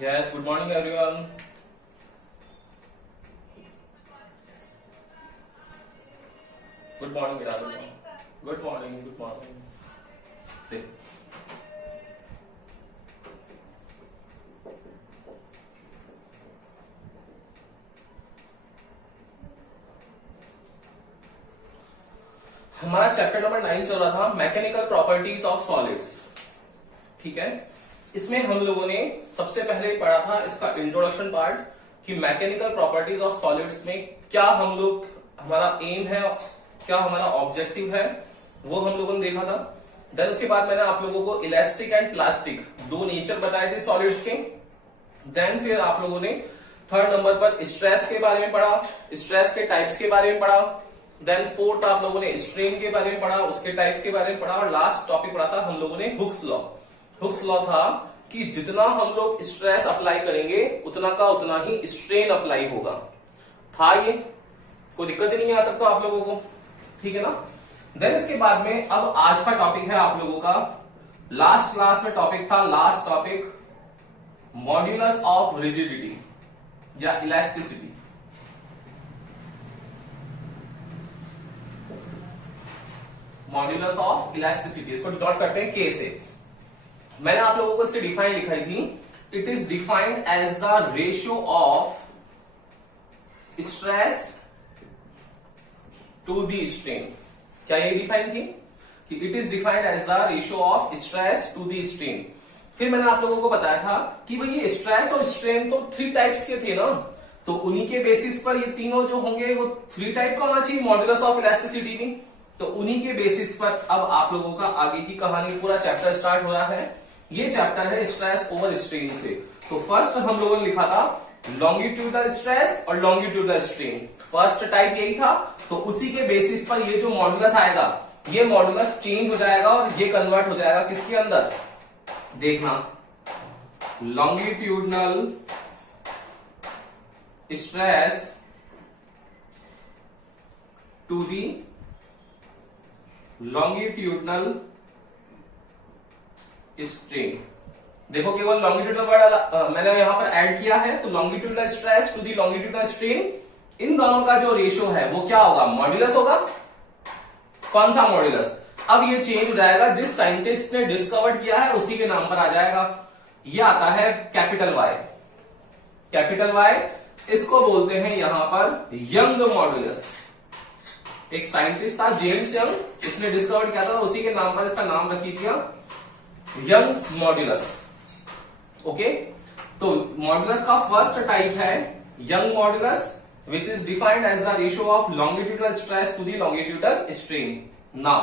Yes, good morning everyone. Good morning बेटा. Good morning. Good morning. देख. हमारा chapter number 9 चल रहा था मैकेनिकल प्रॉपर्टीज ऑफ सॉलिड्स. ठीक है, इसमें हम लोगों ने सबसे पहले पढ़ा था इसका इंट्रोडक्शन पार्ट कि मैकेनिकल प्रॉपर्टीज ऑफ सॉलिड्स में क्या हम लोग, हमारा एम है, क्या हमारा ऑब्जेक्टिव है, वो हम लोगों ने देखा था. देन उसके बाद मैंने आप लोगों को इलास्टिक एंड प्लास्टिक दो नेचर बताए थे सॉलिड्स के. देन फिर आप लोगों ने थर्ड नंबर पर स्ट्रेस के बारे में पढ़ा, स्ट्रेस के टाइप्स के बारे में पढ़ा. देन फोर्थ आप लोगों ने स्ट्रेन के बारे में पढ़ा, उसके टाइप्स के बारे में पढ़ा. और लास्ट टॉपिक पढ़ा था हम लोगों ने हुक्स लॉ. हुक्स लॉ था कि जितना हम लोग स्ट्रेस अप्लाई करेंगे उतना का उतना ही स्ट्रेन अप्लाई होगा. था ये कोई दिक्कत ही नहीं आता तो आप लोगों को, ठीक है ना. देन इसके बाद में अब आज का टॉपिक है आप लोगों का, लास्ट क्लास में टॉपिक था, last topic modulus of rigidity या इलास्टिसिटी. मॉड्यूलस ऑफ इलास्टिसिटी, इसको डिनोट करते हैं के से. मैंने आप लोगों को इसकी डिफाइन लिखाई थी. It is defined as the ratio of stress to the strain. क्या ये डिफाइन थी कि it is defined as the ratio of stress to the strain. फिर मैंने आप लोगों को बताया था कि भाई ये स्ट्रेस और स्ट्रेन तो थ्री टाइप्स के थे ना, तो उन्हीं के बेसिस पर ये तीनों जो होंगे वो थ्री टाइप का होना चाहिए मॉड्यूलस ऑफ इलास्टिसिटी भी. तो उन्हीं के बेसिस पर अब आप लोगों का आगे की कहानी, पूरा चैप्टर स्टार्ट हो रहा है. ये चैप्टर है स्ट्रेस ओवर स्ट्रेन से. तो फर्स्ट हम लोगों ने लिखा था लॉन्गिट्यूडल स्ट्रेस और लॉन्गिट्यूडल स्ट्रेन. फर्स्ट टाइप यही था. तो उसी के बेसिस पर ये जो मॉड्यूलस आएगा, ये मॉड्यूलस चेंज हो जाएगा और ये कन्वर्ट हो जाएगा किसके अंदर, देखना, longitudinal stress to the longitudinal strain. देखो केवल लॉन्गिट्यूडनल वर्ड मैंने यहां पर ऐड किया है. तो longitudinal stress to the longitudinal strain, इन दोनों का जो रेशियो है वो क्या होगा, मॉड्यूलस होगा. कौन सा मॉड्यूलस, अब ये चेंज हो जाएगा, जिस साइंटिस्ट ने डिस्कवर्ड किया है उसी के नाम पर आ जाएगा. ये आता है कैपिटल वाई. कैपिटल वाई इसको बोलते हैं यहां पर यंग मॉड्यूलस. एक साइंटिस्ट था जेम्स यंग, उसने डिस्कवर किया था, उसी के नाम पर इसका नाम रख लीजिए यंग्स मॉड्यूलस. ओके, तो मॉड्यूलस का फर्स्ट टाइप है Young modulus, which is defined as the ratio of longitudinal stress to the longitudinal strain. Now,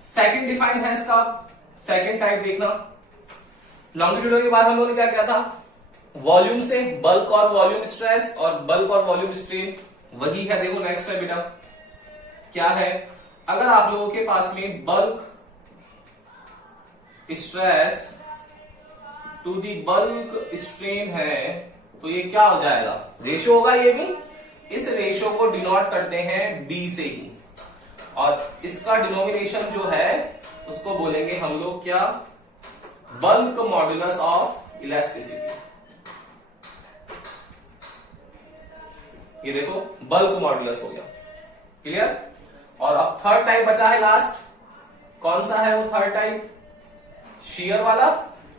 second defined है इसका second type. देखना, longitudinal के बाद हम लोगों ने क्या किया था, वॉल्यूम से बल्क और वॉल्यूम स्ट्रेस और बल्क और वॉल्यूम स्ट्रेन वही है. देखो नेक्स्ट है बेटा, क्या है, अगर आप लोगों के पास में bulk stress to the bulk strain है तो ये क्या हो जाएगा, रेशियो होगा. ये भी इस रेशियो को डिनोट करते हैं बी से ही, और इसका डिनोमिनेशन जो है उसको बोलेंगे हम लोग क्या, बल्क मॉड्यूलस ऑफ इलास्टिसिटी. ये देखो बल्क मॉड्यूलस हो गया. क्लियर. और अब थर्ड टाइप बचा है लास्ट. कौन सा है वो थर्ड टाइप, शियर वाला.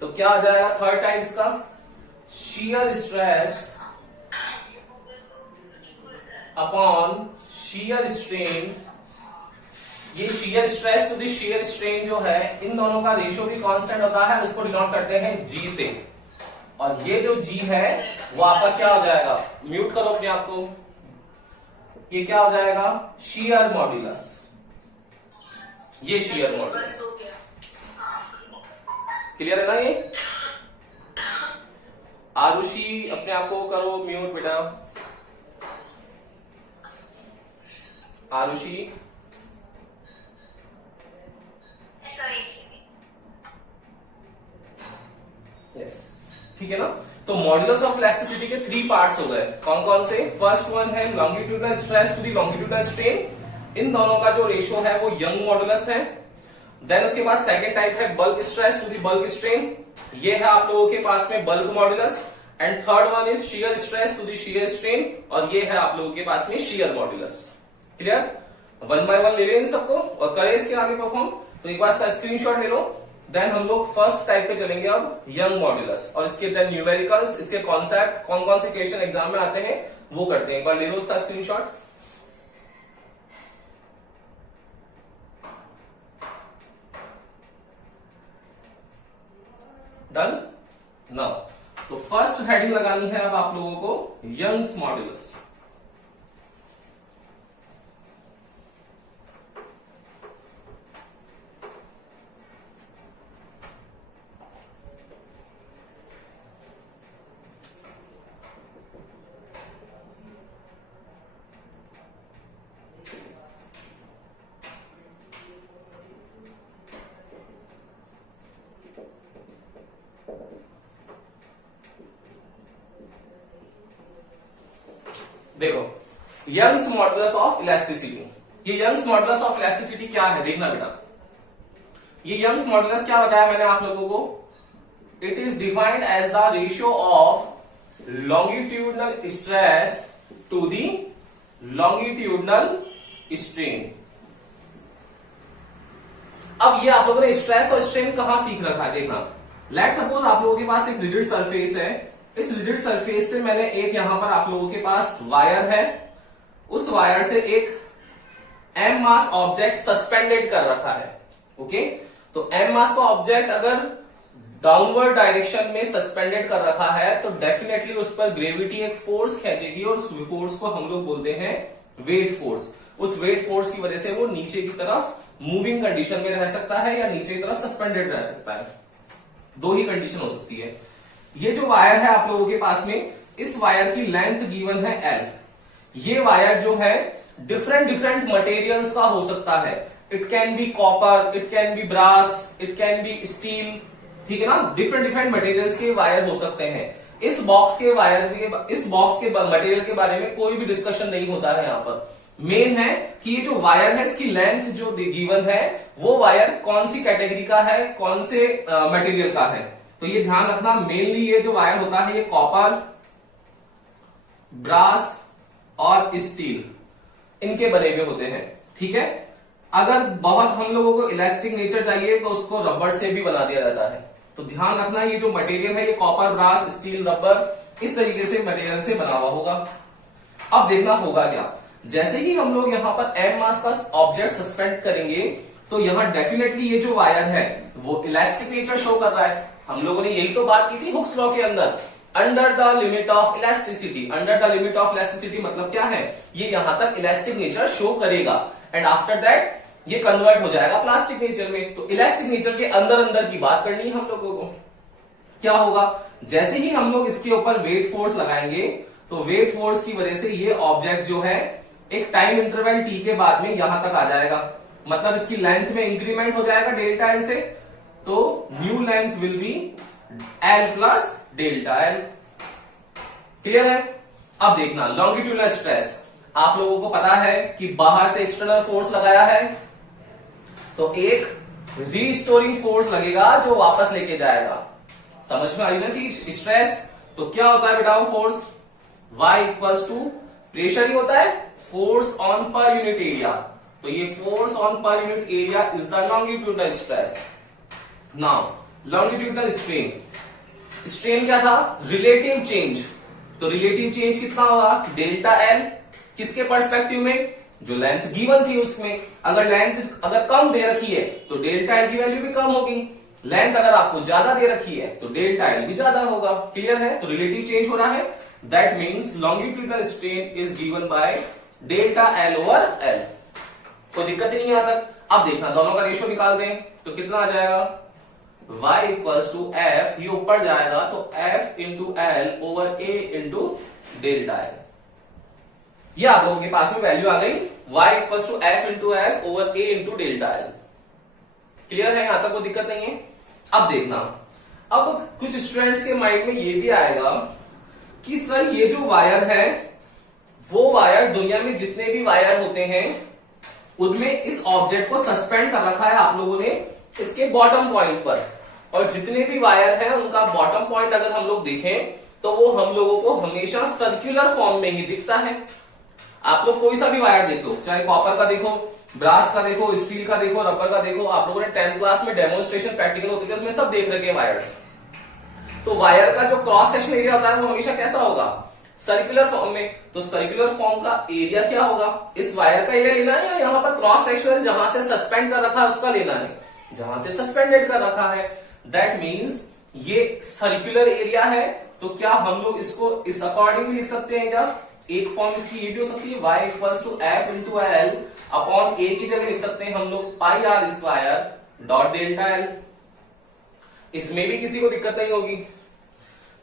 तो क्या आ जाएगा थर्ड टाइप इसका, shear stress upon shear strain. ये shear stress to the shear strain जो है, इन दोनों का रेशियो भी कांस्टेंट होता है, उसको डिनोट करते हैं जी से. और ये जो जी है वो आपका क्या हो जाएगा, म्यूट करो अपने आप को, ये क्या हो जाएगा, शियर मॉड्यूलस. ये शियर मॉड्यूलस. क्लियर है ना. ये आरुषि अपने आप को करो म्यूट बेटा. आरुषि, यस, ठीक है ना. तो मॉड्यूलस ऑफ इलास्टिसिटी के थ्री पार्ट्स हो गए. कौन कौन से, फर्स्ट वन है longitudinal stress to the longitudinal strain. इन दोनों का जो रेशियो है वो यंग मॉड्यूलस है. देन उसके बाद सेकंड टाइप है bulk stress to the bulk strain. ये है आप लोगों के पास में bulk modulus. And third one is shear stress to the shear strain, और ये है आप लोगों के पास में shear modulus. Clear? One by one ले लें इन सबको और करें इसके आगे परफॉर्म। तो एक बार इसका स्क्रीनशॉट ले लो, देन हम लोग फर्स्ट टाइप पे चलेंगे अब, यंग मॉड्यूलस, और इसके देन न्यूमेरिकल्स, इसके कॉन्सेप्ट, कौन कौन से क्वेश्चन एग्जाम में आते हैं वो करते हैं। एक बार ले लो उसका स्क्रीनशॉट। डन? नाउ तो फर्स्ट हेडिंग लगानी है अब आप लोगों को यंग्स मॉड्यूलस। देखो, यंग्स मॉडुलस ऑफ इलास्टिसिटी। ये यंग्स मॉडुलस ऑफ इलास्टिसिटी क्या है देखना बेटा। ये यंग्स मॉडुलस क्या बताया मैंने आप लोगों को? It is defined as the ratio of longitudinal stress to the longitudinal strain. अब ये आप लोगों ने स्ट्रेस और स्ट्रेन कहां सीख रखा है देखना। लेट्स सपोज आप लोगों के पास एक रिजिड सरफेस है, इस रिजिड सरफेस से मैंने एक यहां पर आप लोगों के पास वायर है, उस वायर से एक एम मास ऑब्जेक्ट सस्पेंडेड कर रखा है। ओके, तो एम मास का ऑब्जेक्ट अगर डाउनवर्ड डायरेक्शन में सस्पेंडेड कर रखा है तो डेफिनेटली उस पर ग्रेविटी एक फोर्स खींचेगी, और उस फोर्स को हम लोग बोलते हैं वेट फोर्स। उस वेट फोर्स की वजह से वो नीचे की तरफ मूविंग कंडीशन में रह सकता है या नीचे की तरफ सस्पेंडेड रह सकता है। दो ही कंडीशन हो सकती है। ये जो वायर है आप लोगों के पास में, इस वायर की लेंथ गिवन है एल। ये वायर जो है डिफरेंट डिफरेंट मटेरियल्स का हो सकता है। It can be copper, it can be brass, it can be steel, ठीक है ना। डिफरेंट डिफरेंट मटेरियल्स के वायर हो सकते हैं। इस बॉक्स के मटेरियल के बारे में कोई भी डिस्कशन नहीं होता है यहाँ पर। मेन है कि ये जो वायर है इसकी लेंथ जो गिवन है वो वायर कौन सी कैटेगरी का है, कौन से मटेरियल का है। तो ये ध्यान रखना, मेनली ये जो वायर होता है ये कॉपर, ब्रास और स्टील, इनके बने हुए होते हैं। ठीक है, अगर बहुत हम लोगों को इलास्टिक नेचर चाहिए तो उसको रबर से भी बना दिया जाता है। तो ध्यान रखना ये जो मटेरियल है ये कॉपर, ब्रास, स्टील, रबर, इस तरीके से मटेरियल से बना हुआ होगा। अब देखना होगा क्या, जैसे ही हम लोग यहां पर एम मास का ऑब्जेक्ट सस्पेंड करेंगे तो यहां डेफिनेटली ये जो वायर है वो इलास्टिक नेचर शो कर रहा है। हम लोगों ने यही तो बात की थी हुक्स लॉ के अंदर, under the limit of elasticity. Under the limit of elasticity मतलब क्या है, ये यहां तक इलास्टिक नेचर शो करेगा एंड आफ्टर दैट ये कन्वर्ट हो जाएगा प्लास्टिक नेचर में। तो इलास्टिक नेचर के अंदर अंदर की बात करनी है हम लोगों को। क्या होगा, जैसे ही हम लोग इसके ऊपर वेट फोर्स लगाएंगे तो वेट फोर्स की वजह से ये ऑब्जेक्ट जो है एक टाइम इंटरवल टी के बाद में यहां तक आ जाएगा। मतलब इसकी लेंथ में इंक्रीमेंट हो जाएगा डेल्टा एल से, तो new length will be L plus delta L. Clear है? अब देखना लॉन्गिट्यूडनल स्ट्रेस, आप लोगों को पता है कि बाहर से एक्सटर्नल फोर्स लगाया है तो एक रीस्टोरिंग फोर्स लगेगा जो वापस लेके जाएगा। समझ में आई ना चीज? स्ट्रेस तो क्या होता है बेटा, वो force y equals to pressure ही होता है, force on per unit area. तो ये force on per unit area is the longitudinal stress. Now longitudinal strain, strain क्या था, रिलेटिव चेंज। तो रिलेटिव चेंज कितना होगा, डेल्टा एल, किसके पर्सपेक्टिव में, जो लेंथ गिवन थी उसमें। अगर लेंथ अगर कम दे रखी है तो डेल्टा एल की वैल्यू भी कम होगी, लेंथ अगर आपको ज्यादा दे रखी है तो डेल्टा एल भी ज्यादा होगा। क्लियर है? तो रिलेटिव चेंज हो रहा है, that means longitudinal strain is given by delta L over L. कोई दिक्कत ही नहीं यहां तक। अब देखना दोनों का रेशियो निकाल दें तो कितना आ जाएगा, y इक्वल्स टू एफ, ये ऊपर जाएगा तो f into L over a into delta L. ये आप लोगों के पास में वैल्यू आ गई, y equals to F into L over a into delta L. Clear है? यहां तक कोई दिक्कत नहीं है। अब देखना, अब कुछ स्टूडेंट्स के माइंड में ये भी आएगा कि सर ये जो वायर है वो वायर, दुनिया में जितने भी वायर होते हैं उनमें इस ऑब्जेक्ट को सस्पेंड कर रखा है आप लोगों ने इसके बॉटम पॉइंट पर, और जितने भी वायर हैं उनका बॉटम पॉइंट अगर हम लोग देखें तो वो हम लोगों को हमेशा सर्कुलर फॉर्म में ही दिखता है। आप लोग कोई सा भी वायर देख लो, चाहे कॉपर का देखो, ब्रास का देखो, स्टील का देखो, रबर का देखो, आप लोगों ने 10th क्लास में डेमोन्स्ट्रेशन प्रैक्टिकल होते थे उसमें सब देख रखे वायर्स। तो वायर का जो क्रॉस सेक्शन एरिया होता है वो हमेशा कैसा होगा, सर्कुलर फॉर्म में। तो सर्कुलर फॉर्म का एरिया क्या होगा, इस वायर का एरिया लेना है या यहाँ पर क्रॉस सेक्शन जहां से सस्पेंड कर रखा है उसका लेना है, जहां से सस्पेंडेड कर रखा है। दैट मीन्स ये सर्कुलर एरिया है। तो क्या हम लोग इसको इस अकॉर्डिंग भी लिख सकते हैं क्या, एक फॉर्म इसकी ये भी हो सकती है y equals to F into L upon A की जगह लिख सकते हैं हम लोग pi R square dot delta L. इसमें भी किसी को दिक्कत नहीं होगी।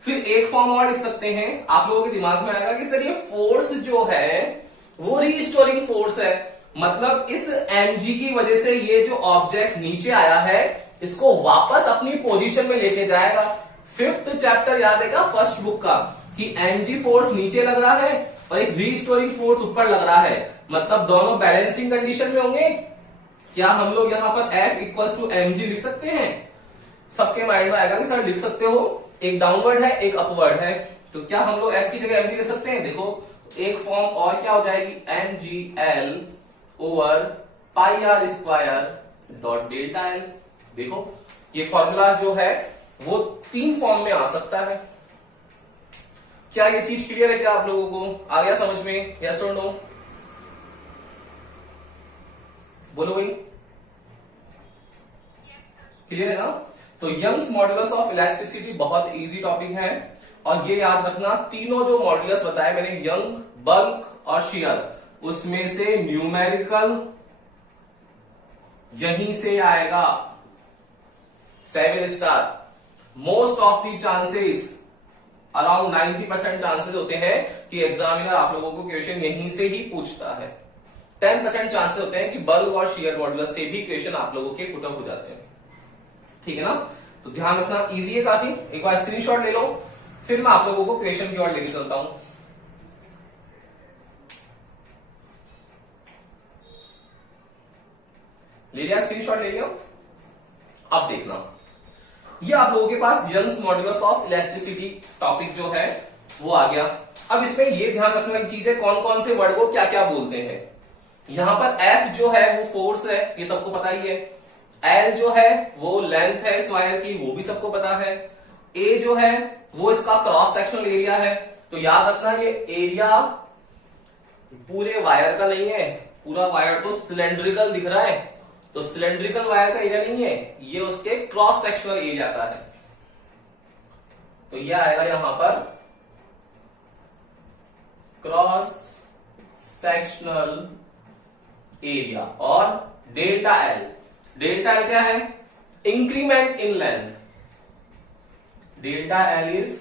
फिर एक फॉर्म और लिख सकते हैं, आप लोगों के दिमाग में आएगा कि सर ये फोर्स जो है वो रीस्टोरिंग फोर्स है, मतलब इस mg की वजह से ये जो ऑब्जेक्ट नीचे आया है इसको वापस अपनी पोजीशन में लेके जाएगा। 5th चैप्टर याद है क्या फर्स्ट बुक का, कि mg फोर्स नीचे लग रहा है और एक रीस्टोरिंग फोर्स ऊपर लग रहा है, मतलब दोनों बैलेंसिंग कंडीशन में होंगे। क्या हम लोग यहां पर F इक्वल्स टू mg लिख सकते हैं? सबके माइंड में आएगा कि सर लिख सकते हो, एक डाउनवर्ड है एक अपवर्ड है, तो क्या हम लोग F की जगह mg लिख सकते हैं? देखो एक फॉर्म और क्या हो जाएगी, mgl over pi R square dot delta L. देखो ये फॉर्मूला जो है वो 3 फॉर्म में आ सकता है। क्या ये चीज क्लियर है क्या आप लोगों को, आ गया समझ में, यस और नो? बोलो भाई, क्लियर है ना? तो यंग्स मॉडुलस ऑफ इलास्टिसिटी बहुत इजी टॉपिक है, और ये याद रखना तीनों जो मॉडुलस बताए मैंने, यंग, बल्क और शियर, उसमें से न्यूमेरिकल यहीं से आएगा 7 star. Most of the chances, around 90% chances होते हैं कि एग्जामिनर आप लोगों को क्वेश्चन यहीं से ही पूछता है। 10% चांसेस होते हैं कि बल्क और शियर मॉडुलस से भी क्वेश्चन आप लोगों के पुटअप हो जाते हैं। ठीक है ना? तो ध्यान रखना, इजी है काफी। एक बार स्क्रीनशॉट ले लो, फिर मैं आप लोगों को क्वेश्चन की ओर लेके चलता हूं। ले लिया स्क्रीनशॉट, ले लिया? अब देखना, ये आप लोगों के पास Young's modulus of elasticity topic जो है वो आ गया। अब इसमें ये ध्यान रखने वाली चीज है कौन कौन से वर्ड को क्या क्या बोलते हैं। यहां पर F जो है वो फोर्स है, ये सबको पता ही है। L जो है वो लेंथ है इस वायर की, वो भी सबको पता है। A जो है वो इसका क्रॉस सेक्शनल एरिया है। तो याद रखना ये एरिया पूरे वायर का नहीं है, पूरा वायर तो सिलेंड्रिकल दिख रहा है, तो सिलेंड्रिकल वायर का एरिया नहीं है, ये उसके क्रॉस सेक्शनल एरिया का है। तो ये आएगा यहां पर क्रॉस सेक्शनल एरिया। और डेल्टा एल, डेल्टा एल क्या है, increment in length. Delta L is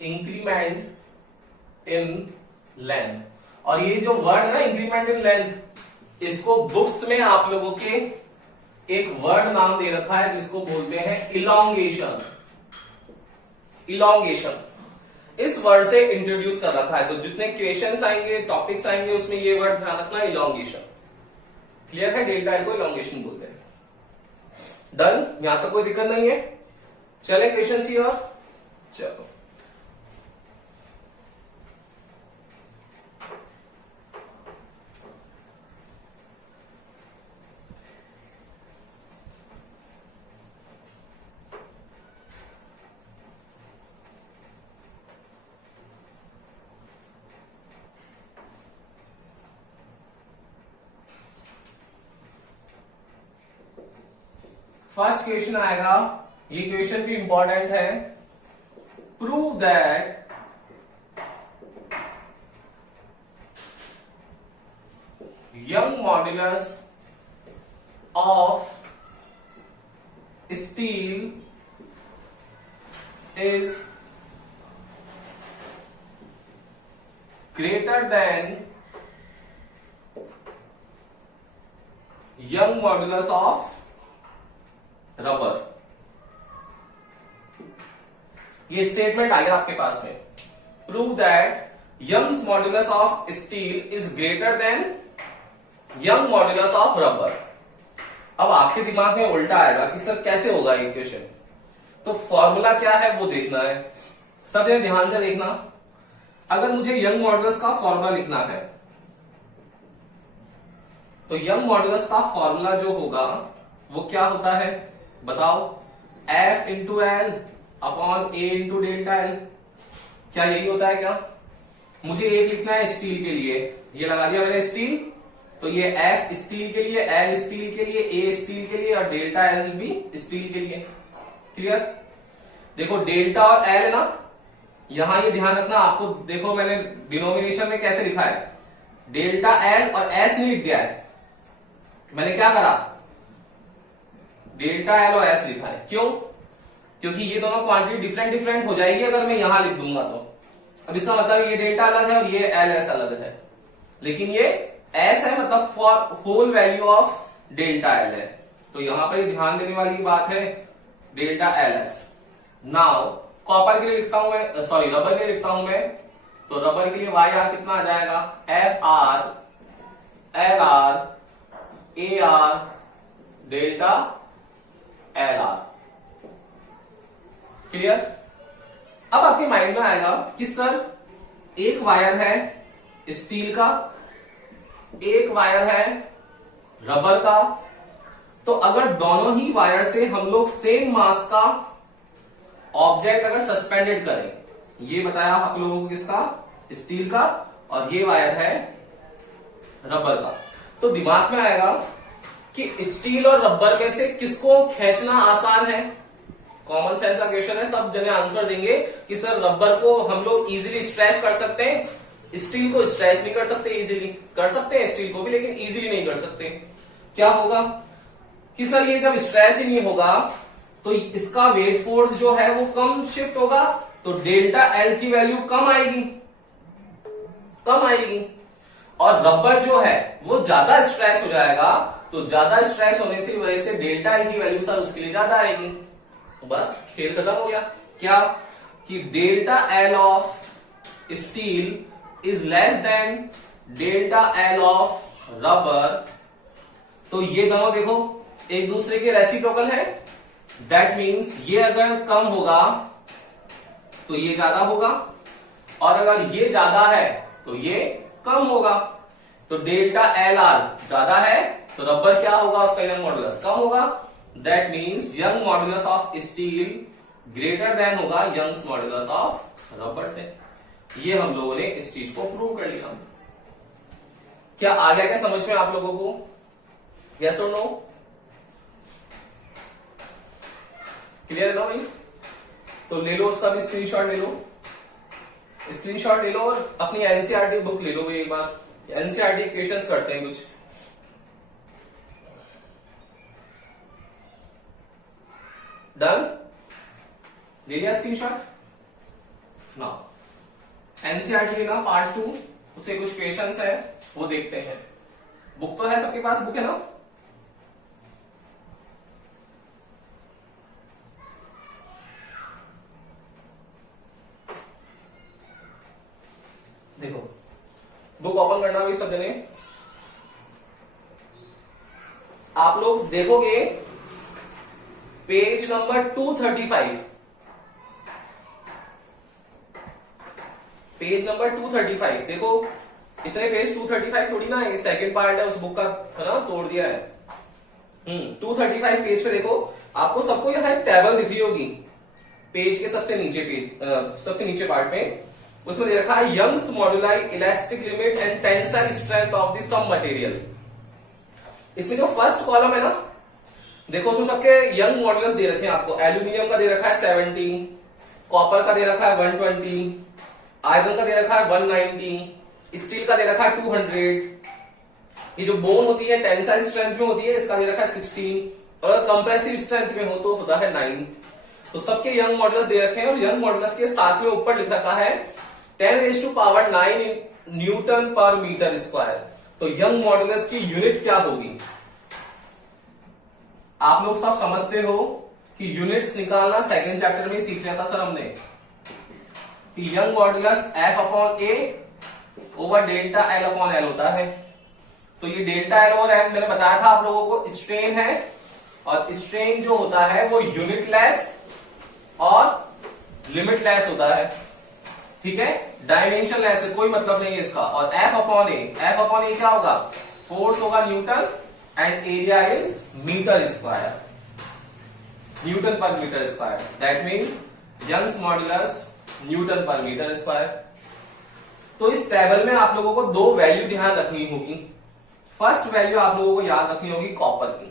increment in length. और ये जो वर्ड है ना इंक्रीमेंट इन लेंथ, इसको बुक्स में आप लोगों के एक वर्ड नाम दे रखा है जिसको बोलते हैं इलॉन्गेशन। इलॉन्गेशन इस वर्ड से इंट्रोड्यूस कर रखा है, तो जितने क्वेश्चंस आएंगे, टॉपिक्स आएंगे, उसमें ये वर्ड ध्यान रखना, इलॉन्गेशन। क्लियर है? डेल्टा एल को इलॉन्गेशन बोलते हैं। डन? यहां तक कोई दिक्कत नहीं है? चले क्वेश्चन की ओर, चलो। फर्स्ट क्वेश्चन आएगा, ये क्वेश्चन भी इंपॉर्टेंट है। Prove that Young modulus of steel is greater than Young modulus of rubber. ये स्टेटमेंट आ गया आपके पास में। Prove that Young's modulus of steel is greater than Young modulus of rubber. अब आपके दिमाग में उल्टा आएगा कि सर कैसे होगा ये क्वेश्चन। तो फॉर्मूला क्या है वो देखना है। सब ने ध्यान से देखना। अगर मुझे यंग मॉडुलस का फॉर्मूला लिखना है तो यंग मॉडुलस का फॉर्मूला जो होगा वो क्या होता है बताओ, F into L upon A into delta L. क्या यही होता है क्या? मुझे एक लिखना है स्टील के लिए, ये लगा दिया मैंने स्टील, तो ये F स्टील के लिए, L स्टील के लिए, A स्टील के लिए और डेल्टा एल भी स्टील के लिए। क्लियर? देखो डेल्टा और एल है ना, यहां ये ध्यान रखना आपको। देखो मैंने डिनोमिनेशन में कैसे लिखा है, डेल्टा एल और एस नहीं लिख दिया है, मैंने क्या करा, डेल्टा एल और एस लिखा है। क्यों? क्योंकि ये दोनों क्वांटिटी डिफरेंट डिफरेंट हो जाएगी अगर मैं यहां लिख दूंगा तो। अब इसका मतलब ये डेल्टा अलग है और ये एल एस अलग है, लेकिन ये एस है मतलब for whole value of delta L है। तो यहां पर ध्यान देने वाली बात है delta L S. Now copper के लिए लिखता हूं मैं, सॉरी रबर के लिए लिखता हूं मैं, तो रबर के लिए वाई आर कितना आ जाएगा, F R L R A R delta L R. Clear? अब आपके माइंड में आएगा कि सर एक वायर है स्टील का, एक वायर है रबर का, तो अगर दोनों ही वायर से हम लोग सेम मास का ऑब्जेक्ट अगर सस्पेंडेड करें, ये बताया आप लोगों को किसका, स्टील का, और ये वायर है रबर का, तो दिमाग में आएगा कि स्टील और रबर में से किसको खींचना आसान है। कॉमन सेंस का क्वेश्चन है, सब जने आंसर देंगे कि सर रबर को हम लोग इजीली स्ट्रेच कर सकते हैं, स्टील को स्ट्रेच नहीं कर सकते, इजीली कर सकते हैं स्टील को भी लेकिन इजीली नहीं कर सकते। क्या होगा कि सर ये जब स्ट्रेच ही नहीं होगा तो इसका वेट फोर्स जो है वो कम शिफ्ट होगा, तो डेल्टा एल की वैल्यू कम आएगी, कम आएगी, और रबर जो है वो ज्यादा स्ट्रेच हो जाएगा, तो ज्यादा स्ट्रेच होने से वजह से डेल्टा एल की वैल्यू सर उसके लिए ज्यादा आएगी। तो बस खेल खत्म हो गया। क्या कि delta L of steel is less than delta L of rubber, तो ये दोनों देखो एक दूसरे के रेसिप्रोकल है। दैट मीन्स ये अगर कम होगा तो ये ज्यादा होगा, और अगर ये ज्यादा है तो ये कम होगा। तो डेल्टा एल आर ज्यादा है तो रबर क्या होगा, उसका यंग मॉडुलस कम होगा। That means young modulus of steel greater than होगा यंग्स मॉडुलस ऑफ रबर से। ये हम लोगों ने इस चीज को प्रूव कर लिया। क्या आ गया क्या समझ में आप लोगों को? यस और नो? क्लियर है ना भाई? तो ले लो, उसका भी स्क्रीनशॉट ले लो, स्क्रीनशॉट ले लो और अपनी एनसीईआरटी बुक ले लो भाई एक बार। एनसीईआरटी क्वेश्चंस करते हैं कुछ। डन? ले लिया स्क्रीनशॉट? ना एनसीईआरटी लेना पार्ट 2, उससे कुछ क्वेश्चंस है वो देखते हैं। बुक तो है सबके पास, बुक है ना? देखो बुक ओपन करना भी सब जने। आप लोग देखोगे पेज नंबर 235, पेज नंबर 235 देखो। इतने पेज 235 थोड़ी ना, ये सेकंड पार्ट है उस बुक का, है ना, तोड़ दिया है। 235 पेज पे देखो, आपको सबको यहाँ एक टेबल दिख रही होगी पेज के सबसे नीचे, सबसे नीचे पार्ट में। उसमें दे रखा है Young's moduli elastic limit and tensile strength of the same material. इसमें जो फर्स्ट कॉलम है ना, देखो उसमें सबके यंग मॉडुलस दे रखे हैं आपको। एल्यूमिनियम का दे रखा है 70, कॉपर का दे रखा है 120, आयरन का दे रखा है 190, स्टील का दे रखा है 200। ये जो बोन होती है टेंसाइल स्ट्रेंथ में होती है, इसका दे रखा है 16, और अगर कंप्रेसिव स्ट्रेंथ में हो तो होता है 9। तो सबके यंग मॉडुलस दे रखे हैं, और यंग मॉडुलस के साथ में ऊपर लिख रखा है 10⁻⁹ न्यूटन पर मीटर स्क्वायर। तो यंग मॉडुलस की यूनिट क्या होगी? आप लोग सब समझते हो कि यूनिट्स निकालना सेकंड चैप्टर में सीख लिया था सर हमने, कि young modulus F upon A over delta L upon L होता है। तो ये डेल्टा L और L मैंने बताया था आप लोगों को स्ट्रेन है, और स्ट्रेन जो होता है वो यूनिटलेस और लिमिटलेस होता है, ठीक है, डायमेंशनलेस है, कोई मतलब नहीं है इसका। और एफ अपॉन ए क्या होगा, फोर्स होगा newton and area is metre square, newton per metre square, that means Young's modulus newton per metre square. तो इस टेबल में आप लोगों को दो वैल्यू ध्यान रखनी होगी। फर्स्ट वैल्यू आप लोगों को याद रखनी होगी कॉपर की।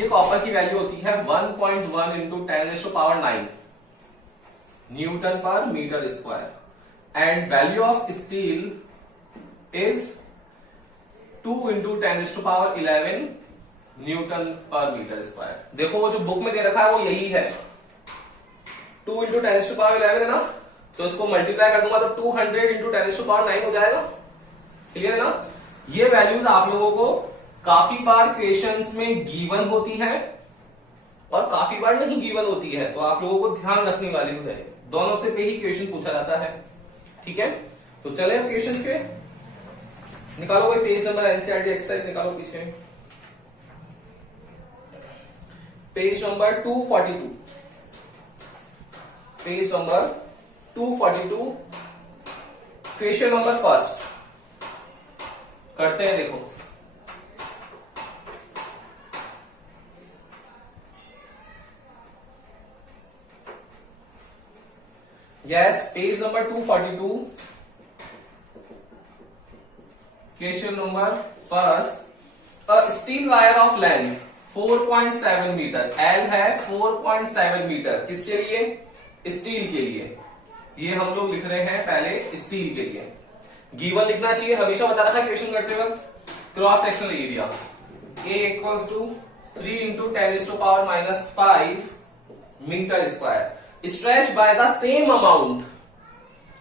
ये कॉपर की वैल्यू होती है 1.1 into 10⁻⁹ newton per metre square and value of steel is 2 into 10⁻11 newton per metre square. देखो वो जो बुक में दे रखा है वो यही है, 2 इंटू 10⁻11 है ना, तो इसको मल्टीप्लाई कर दूंगा तो 200 इंटू 10⁹ हो जाएगा। क्लियर है ना। ये वैल्यूज आप लोगों को काफी बार क्वेश्चंस में गिवन होती है और काफी बार नहीं गिवन होती है, तो आप लोगों को ध्यान रखने वाली है, दोनों से पे ही क्वेश्चन पूछा जाता है, ठीक है। तो चले अब क्वेश्चंस के, निकालो कोई पेज नंबर एनसीईआरटी एक्सरसाइज निकालो पीछे, page number 242, page number 242, question number first करते हैं। देखो yes, page number 242, question number first, a steel wire of length 4.7 metre, L है 4.7 मीटर, किसके लिए, स्टील के लिए। ये हम लोग लिख रहे हैं पहले स्टील के लिए। गिवन लिखना चाहिए, हमेशा बता रखा है क्वेश्चन करते वक्त। Cross sectional area A equals to 3 into 10⁻⁵ metre square, stretch by the same amount.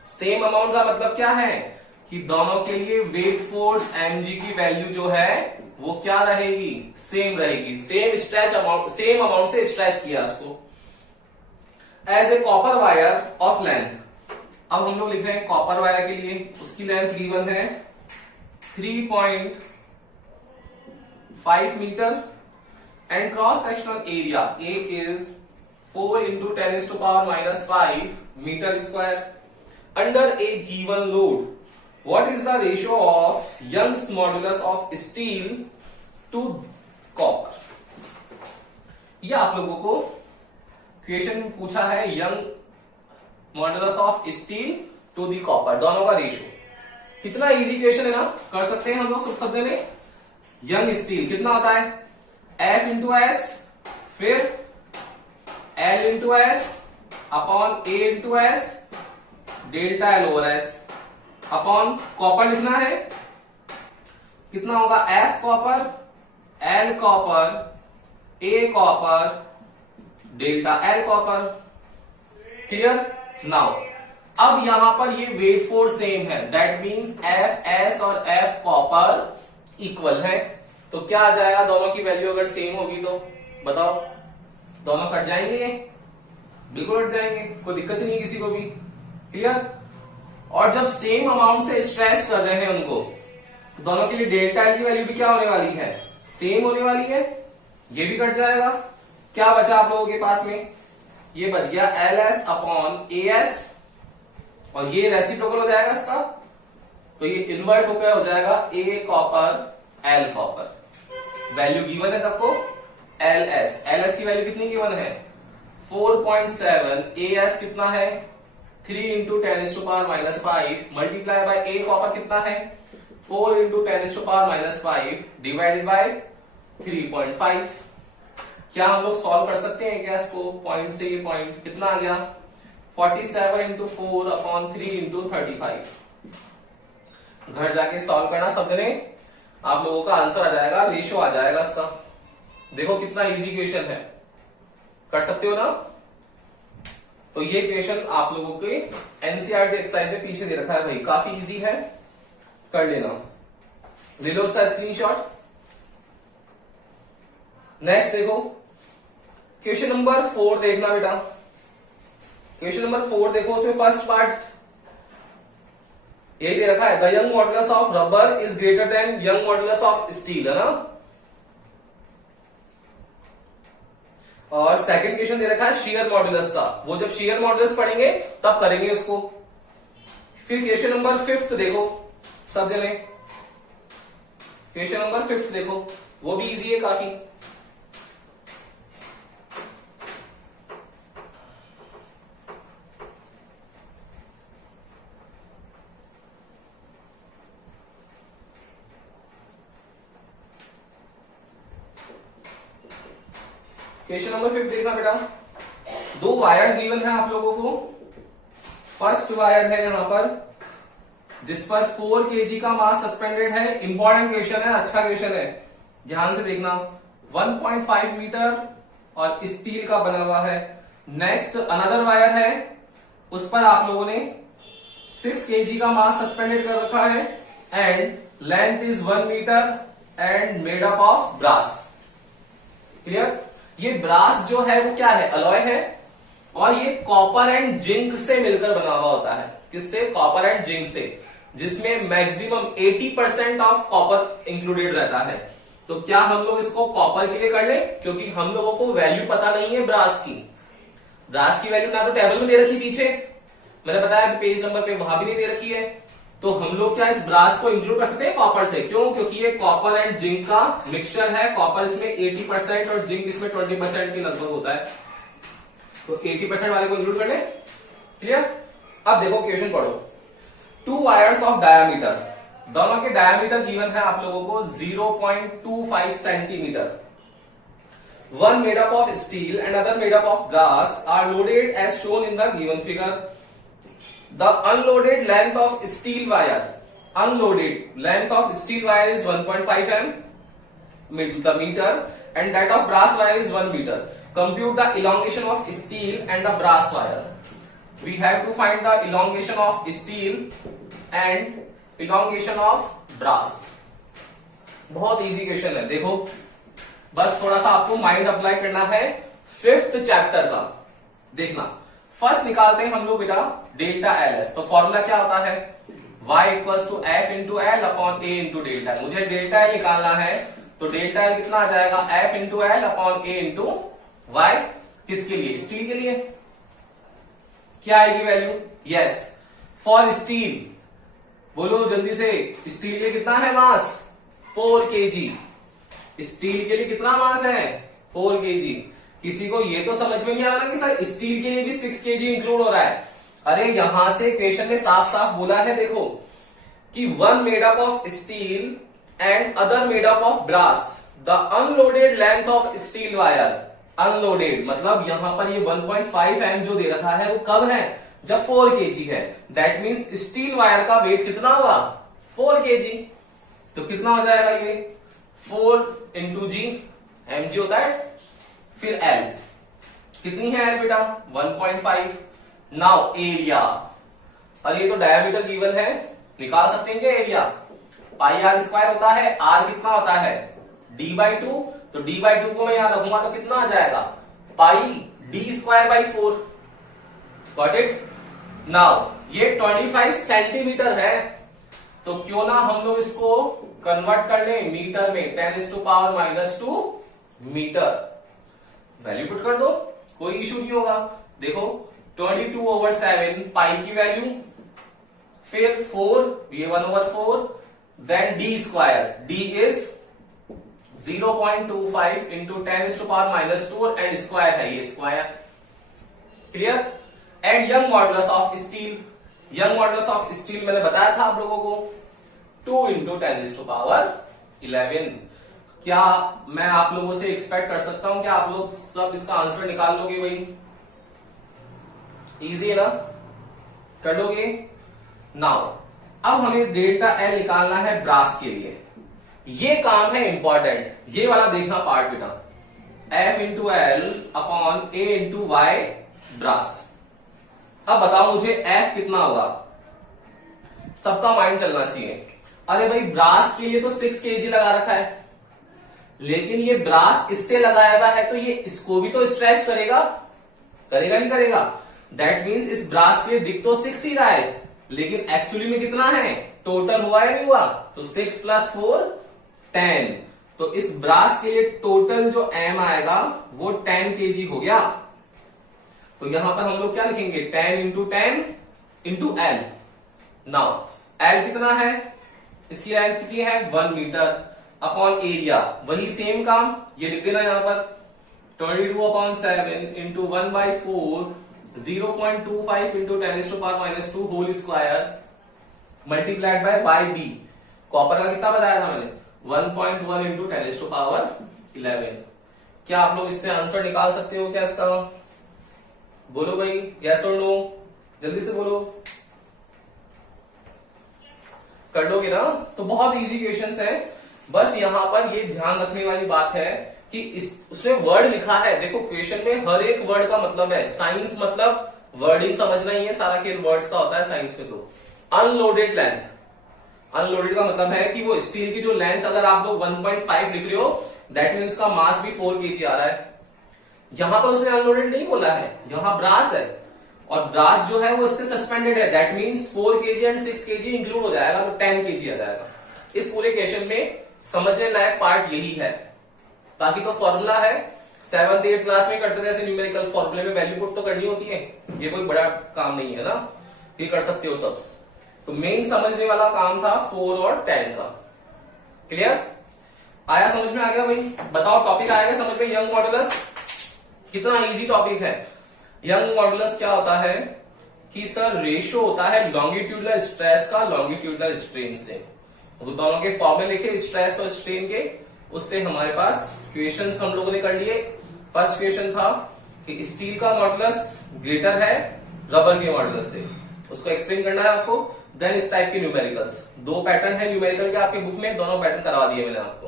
Same amount का मतलब क्या है कि दोनों के लिए वेट फोर्स mg की वैल्यू जो है वो क्या रहेगी, सेम रहेगी, same stretch amount, same amount से स्ट्रेच किया उसको। As a copper wire of length, अब हम लोग लिख रहे हैं कॉपर वायर के लिए, उसकी लेंथ गिवन है 3.5 metre and cross sectional area A is 4 into 10⁻⁵ metre square under a given load. What is the ratio of Young's modulus of steel to copper. ये आप लोगों को क्वेश्चन पूछा है, Young modulus of steel to the copper, दोनों का ratio. कितना easy question है ना, कर सकते हैं हम लोग सब देने। यंग स्टील कितना होता है, एफ इंटू एस, फिर L into S upon A into S, delta L over S upon copper लिखना है, कितना होगा, F copper, L copper, A copper, delta L copper. Clear. Now अब यहां पर ये वेट फोर्स सेम है, दैट मींस एफ एस और एफ कॉपर इक्वल है, तो क्या आ जाएगा, दोनों की वैल्यू अगर सेम होगी तो बताओ, दोनों कट जाएंगे, बिल्कुल कट जाएंगे, कोई दिक्कत नहीं किसी को भी। क्लियर। और जब सेम अमाउंट से स्ट्रेच कर रहे हैं उनको, तो दोनों के लिए डेल्टा एल की वैल्यू भी क्या होने वाली है, सेम होने वाली है, ये भी कट जाएगा। क्या बचा आप लोगों के पास में, ये बच गया L S upon A S, और ये रेसिप्रोकल हो जाएगा इसका, तो ये इन्वर्ट होकर हो जाएगा A copper L copper. Value given है सबको, एल एस की वैल्यू कितनी गिवन है, 4.7, ए एस कितना है 3 into 10⁻⁵ multiply by A copper कितना है 4 इंटू 10⁻⁵ डिवाइडेड बाय 3.5। क्या हम लोग सॉल्व कर सकते हैं क्या इसको, पॉइंट से ये पॉइंट कितना आ गया, 47 इंटू 4 अपॉन 3 इंटू 35। घर जाके सॉल्व करना सब जने, आप लोगों का आंसर आ जाएगा, रेशियो आ जाएगा इसका। देखो कितना इजी क्वेश्चन है, कर सकते हो ना। तो ये क्वेश्चन आप लोगों के एनसीईआरटी एक्सरसाइज में पीछे दे रखा है भाई, काफी इजी है, कर लेना, ले लो उसका स्क्रीनशॉट। नेक्स्ट देखो क्वेश्चन नंबर 4 देखना बेटा, क्वेश्चन नंबर 4 देखो, उसमें फर्स्ट पार्ट यही दे रखा है, the young modulus of rubber is greater than Young modulus of steel, है ना। और सेकंड क्वेश्चन दे रखा है शियर मॉड्यूलस का, वो जब शियर मॉड्यूलस पढ़ेंगे तब करेंगे उसको। फिर क्वेश्चन नंबर 5 देखो सब जने, क्वेश्चन नंबर 5 देखो, वो भी इजी है काफी। क्वेश्चन नंबर 5 देखा बेटा, दो वायर गिवन है आप लोगों को। फर्स्ट वायर है यहां पर जिस पर 4 kg का मास सस्पेंडेड है। इंपॉर्टेंट क्वेश्चन है, अच्छा क्वेश्चन है, ध्यान से देखना। 1.5 मीटर और स्टील का बना हुआ है। नेक्स्ट अनदर वायर है, उस पर आप लोगों ने 6 kg का मास सस्पेंडेड कर रखा है and length is 1 metre and made up of brass. Clear? ये ब्रास जो है वो क्या है, अलॉय है, और ये कॉपर एंड जिंक से मिलकर बना हुआ होता है। किससे? कॉपर एंड जिंक से, जिसमें मैक्सिमम 80% ऑफ कॉपर इंक्लूडेड रहता है। तो क्या हम लोग इसको कॉपर के लिए कर ले, क्योंकि हम लोगों को वैल्यू पता नहीं है ब्रास की। ब्रास की वैल्यू ना तो टेबल में दे रखी पीछे, मैंने बताया पेज नंबर पे वहां भी नहीं दे रखी है। तो हम लोग क्या इस ब्रास को इंक्लूड कर सकते हैं कॉपर से? क्यों? क्योंकि ये कॉपर एंड जिंक का मिक्सचर है। कॉपर इसमें 80% और जिंक इसमें 20% के लगभग होता है, तो 80% वाले को इंक्लूड कर ले। क्लियर? अब देखो क्वेश्चन पढ़ो। 2 वायर्स ऑफ डायामीटर, दोनों के डायामीटर गिवन है आप लोगों को 0.25 centimetre. One made up of steel and other made up of brass are loaded as shown in the given figure. The unloaded length of steel wire, unloaded length of steel wire is 1.5 the meter, and that of brass wire is 1 meter. Compute the elongation of steel and the brass wire. We have to find the elongation of steel and elongation of brass. बहुत easy question है, देखो बस थोड़ा सा आपको mind apply करना है 5th chapter का। देखना, फर्स्ट निकालते हैं हम लोग बेटा डेल्टा एल एस। तो फॉर्मूला क्या होता है? y equals to F into L upon A into delta. मुझे डेल्टा एल निकालना है, तो डेल्टा एल कितना आ जाएगा? F into L upon A into Y. किसके लिए? स्टील के लिए। क्या आएगी वैल्यू? यस, फॉर स्टील, बोलो जल्दी से, स्टील के कितना है मास? 4 kg। स्टील के लिए कितना मास है? 4 kg। किसी को ये तो समझ में नहीं आ रहा ना कि सर स्टील के लिए भी 6 kg इंक्लूड हो रहा है। अरे यहां से क्वेश्चन में साफ साफ बोला है, देखो कि 1 made up of steel and other made up of brass. The unloaded length of steel wire, unloaded मतलब यहां पर ये 1.5 m जो दे रखा है वो कब है? जब 4 kg है। दैट मीन्स स्टील वायर का वेट कितना हुआ? 4 kg। तो कितना हो जाएगा ये? 4 इंटू जी, एम जी होता है। फिर एल कितनी है एल बेटा? 1.5। नाउ एरिया, और ये तो डायमीटर गिवन है, निकाल सकते हैं क्या एरिया? पाई आर स्क्वायर होता है, आर कितना होता है? d/2। तो d/2 को मैं यहां रखूंगा तो कितना आ जाएगा? पाई d square by 4। Got it? Now ये 25 सेंटीमीटर है, तो क्यों ना हम लोग इसको कन्वर्ट कर ले मीटर में, 10⁻⁻2 मीटर। वैल्यू पुट कर दो, कोई इशू नहीं होगा। देखो 22/7 पाई की वैल्यू, फिर 4, ये 1/4, then D square, D is 0.25 into 10⁻⁻2 and square है ये square. Clear? And Young modulus of steel, Young modulus of steel मैंने बताया था आप लोगों को 2 इंटू 10⁻11। क्या मैं आप लोगों से एक्सपेक्ट कर सकता हूं कि आप लोग सब इसका आंसर निकाल लोगे? भाई इजी है ना, कर लोगे? नाउ अब हमें डेल्टा एल निकालना है ब्रास के लिए। ये काम है इंपॉर्टेंट, ये वाला देखना पार्ट बेटा। F into L upon A into Y brass. अब बताओ मुझे एफ कितना होगा? सबका माइंड चलना चाहिए। अरे भाई ब्रास के लिए तो 6 kg लगा रखा है, लेकिन ये ब्रास इससे लगाया हुआ है तो ये इसको भी तो स्ट्रेच करेगा, करेगा नहीं करेगा? दैट मीन्स इस ब्रास के लिए दिख तो 6 ही रहा है, लेकिन एक्चुअली में कितना है? टोटल हुआ या नहीं हुआ? तो 6 + 4 10, तो इस ब्रास के लिए टोटल जो m आएगा वो 10 kg हो गया। तो यहां पर हम लोग क्या लिखेंगे 10 इंटू L। नाउ L कितना है, इसकी लेंथ कितनी है 1 मीटर अपॉन एरिया, वही सेम काम ये लिख देना यहां पर 22/7 into 1/4 0.25 into 10⁻⁻² whole square multiplied by YB। Copper का कितना बताया था मैंने 1.1 इंटू 10⁻11। क्या आप लोग इससे आंसर निकाल सकते हो क्या इसका? बोलो भाई, यस और नो, जल्दी से बोलो। कर लोगे ना? तो बहुत इजी क्वेश्चंस है। बस यहां पर ये ध्यान रखने वाली बात है कि उसमें वर्ड लिखा है, देखो क्वेश्चन में हर एक वर्ड का मतलब है। साइंस मतलब वर्डिंग समझना ही है, सारा खेल वर्ड्स का होता है साइंस में। तो अनलोडेड लेंथ, अनलोडेड का मतलब है कि वो स्टील की जो लेंथ अगर आप लोग 1.5 लिख रहे हो दैट मीन्स उसका मास भी 4 kg आ रहा है। यहां पर उसने अनलोडेड नहीं बोला है, यहां ब्रास है और ब्रास जो है वो इससे सस्पेंडेड है, that means 4 kg and 6 kg include हो जाएगा तो 10 kg आ जाएगा। इस पूरे क्वेश्चन में समझने लायक पार्ट यही है। बाकी तो फॉर्मूला है, 7th 8th क्लास में करते थे ऐसे न्यूमेरिकल फॉर्मूले में वैल्यू पुट तो करनी होती है, ये कोई बड़ा काम नहीं है ना, ये कर सकते हो सब। तो मेन समझने वाला काम था 4 और 10 का। क्लियर? आया समझ में? आ गया भाई? बताओ टॉपिक आएगा समझ में। यंग मॉडुलस कितना इजी टॉपिक है। यंग मॉडुलस क्या होता है कि सर रेशो होता है लॉन्गिट्यूडल स्ट्रेस का लॉन्गिट्यूडल स्ट्रेन से। वो दोनों के फॉर्मूले लिखे स्ट्रेस और स्ट्रेन के, उससे हमारे पास क्वेश्चंस हम लोगों ने कर लिए। फर्स्ट क्वेश्चन था कि स्टील का मॉडुलस ग्रेटर है रबर के मॉडुलस से, उसको एक्सप्लेन करना है आपको। देन इस टाइप के न्यूमेरिकल्स, 2 पैटर्न है न्यूमेरिकल के आपके बुक में, दोनों पैटर्न करवा दिए मैंने आपको।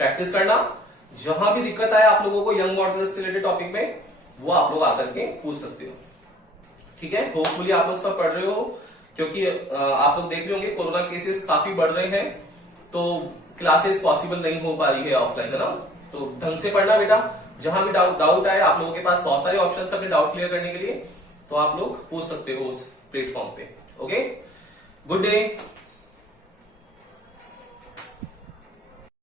प्रैक्टिस करना, जहां भी दिक्कत आए आप लोगों को यंग मॉडुलस से रिलेटेड टॉपिक में, वो आप लोग आकर के पूछ सकते हो। ठीक है, होपफुली आप लोग सब पढ़ रहे हो, क्योंकि आप लोग देख रहे होंगे कोरोना केसेस काफी बढ़ रहे हैं, तो क्लासेस पॉसिबल नहीं हो पा रही है ऑफलाइन, है ना। तो ढंग से पढ़ना बेटा, जहां भी डाउट आए, आप लोगों के पास बहुत सारे ऑप्शन अपने डाउट क्लियर करने के लिए, तो आप लोग पूछ सकते हो उस प्लेटफॉर्म पे। Okay, good day.